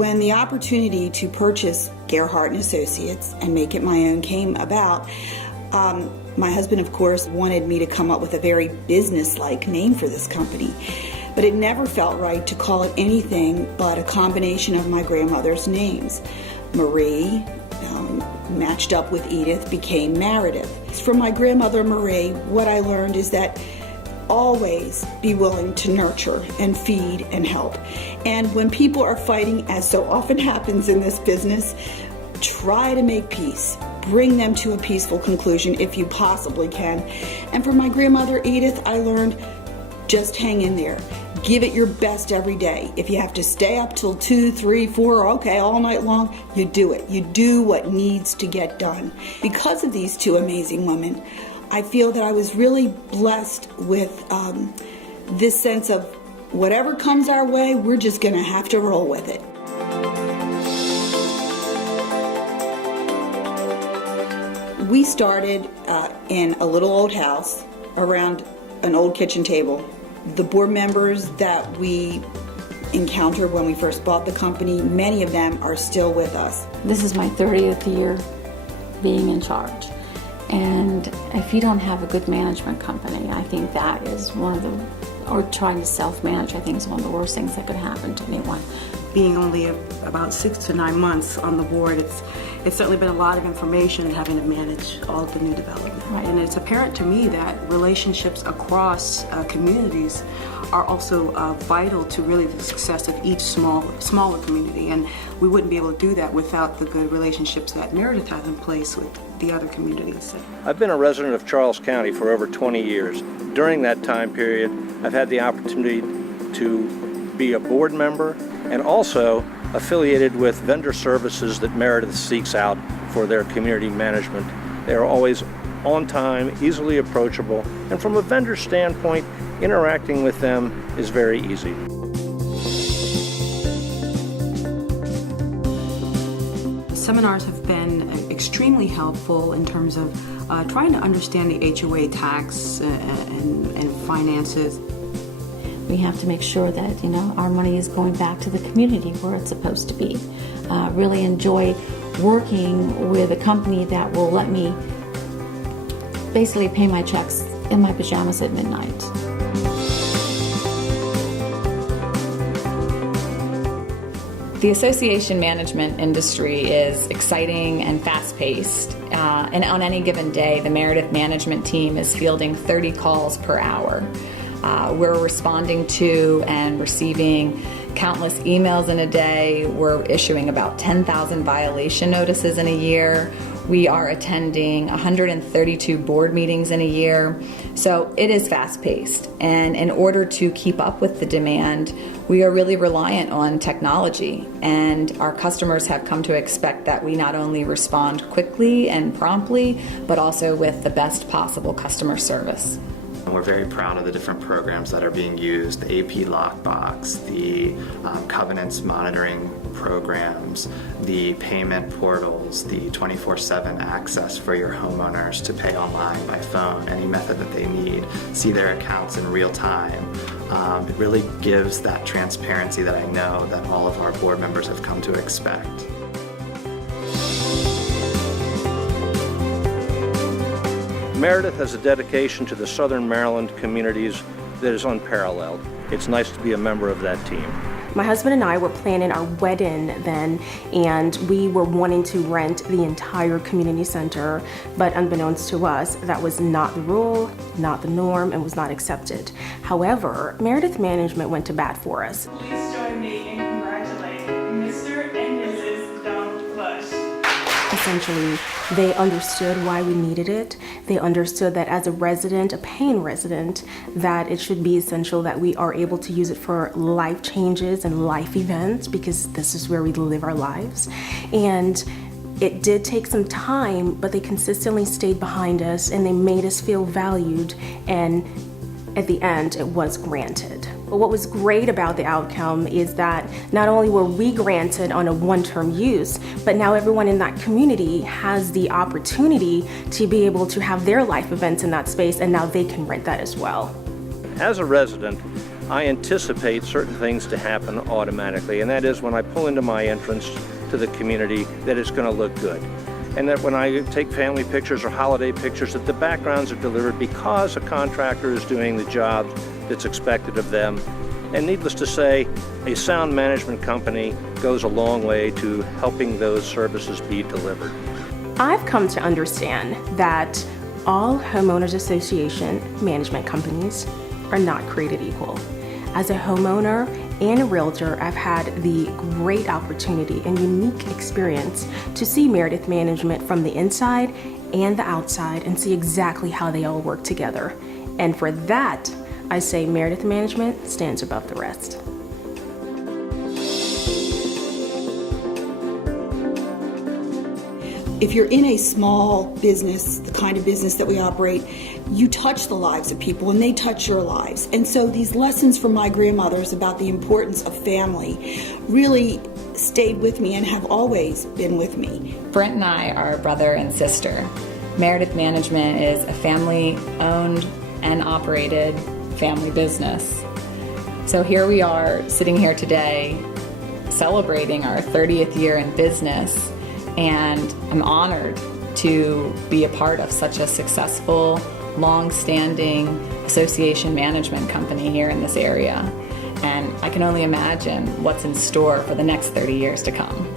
when the opportunity to purchase Gerhardt & Associates and make it my own came about, my husband, of course, wanted me to come up with a very business-like name for this company. But it never felt right to call it anything but a combination of my grandmother's names. Marie, matched up with Edith, became Maredith. From my grandmother Marie, what I learned is that always be willing to nurture and feed and help. And when people are fighting, as so often happens in this business, try to make peace. Bring them to a peaceful conclusion if you possibly can. And from my grandmother Edith, I learned just hang in there. Give it your best every day. If you have to stay up till 2, 3, 4, okay, all night long, you do it. You do what needs to get done. Because of these two amazing women, I feel that I was really blessed with this sense of whatever comes our way, we're just going to have to roll with it. We started in a little old house around an old kitchen table. The board members that we encountered when we first bought the company, many of them are still with us. This is my 30th year being in charge. And if you don't have a good management company, I think that is one of the, or trying to self-manage, I think is one of the worst things that could happen to anyone. Being only about 6 to 9 months on the board, it's certainly been a lot of information and having to manage all of the new development. Right. And it's apparent to me that relationships across communities are also vital to really the success of each smaller community. And we wouldn't be able to do that without the good relationships that Maredith has in place with the other communities. I've been a resident of Charles County for over 20 years. During that time period, I've had the opportunity to be a board member and also affiliated with vendor services that Maredith seeks out for their community management. They are always on time, easily approachable, and from a vendor standpoint, interacting with them is very easy. Seminars have been extremely helpful in terms of trying to understand the HOA tax and finances. We have to make sure that, our money is going back to the community where it's supposed to be. Really enjoy working with a company that will let me basically pay my checks in my pajamas at midnight. The association management industry is exciting and fast-paced, and on any given day, the Maredith Management team is fielding 30 calls per hour. We're responding to and receiving countless emails in a day. We're issuing about 10,000 violation notices in a year. We are attending 132 board meetings in a year. So it is fast-paced. And in order to keep up with the demand, we are really reliant on technology. And our customers have come to expect that we not only respond quickly and promptly, but also with the best possible customer service. We're very proud of the different programs that are being used, the AP Lockbox, the covenants monitoring programs, the payment portals, the 24/7 access for your homeowners to pay online by phone, any method that they need, see their accounts in real time. It really gives that transparency that I know that all of our board members have come to expect. Maredith has a dedication to the Southern Maryland communities that is unparalleled. It's nice to be a member of that team. My husband and I were planning our wedding then, and we were wanting to rent the entire community center, but unbeknownst to us, that was not the rule, not the norm, and was not accepted. However, Maredith Management went to bat for us. Please join me in congratulating Mr. and Mrs. Don't Push. Essentially, they understood why we needed it. They understood that as a resident, a paying resident, that it should be essential that we are able to use it for life changes and life events, because this is where we live our lives. And it did take some time, but they consistently stayed behind us and they made us feel valued, and at the end, it was granted. But what was great about the outcome is that not only were we granted on a one-term use, but now everyone in that community has the opportunity to be able to have their life events in that space, and now they can rent that as well. As a resident, I anticipate certain things to happen automatically, and that is when I pull into my entrance to the community that it's going to look good. And that when I take family pictures or holiday pictures, that the backgrounds are delivered because a contractor is doing the job that's expected of them. And needless to say, a sound management company goes a long way to helping those services be delivered. I've come to understand that all homeowners association management companies are not created equal. As a homeowner and a realtor, I've had the great opportunity and unique experience to see Maredith Management from the inside and the outside and see exactly how they all work together. And for that, I say Maredith Management stands above the rest. If you're in a small business, the kind of business that we operate, you touch the lives of people and they touch your lives. And so these lessons from my grandmothers about the importance of family really stayed with me and have always been with me. Brent and I are brother and sister. Maredith Management is a family-owned and operated family business. So here we are sitting here today celebrating our 30th year in business, and I'm honored to be a part of such a successful, long-standing association management company here in this area. And I can only imagine what's in store for the next 30 years to come.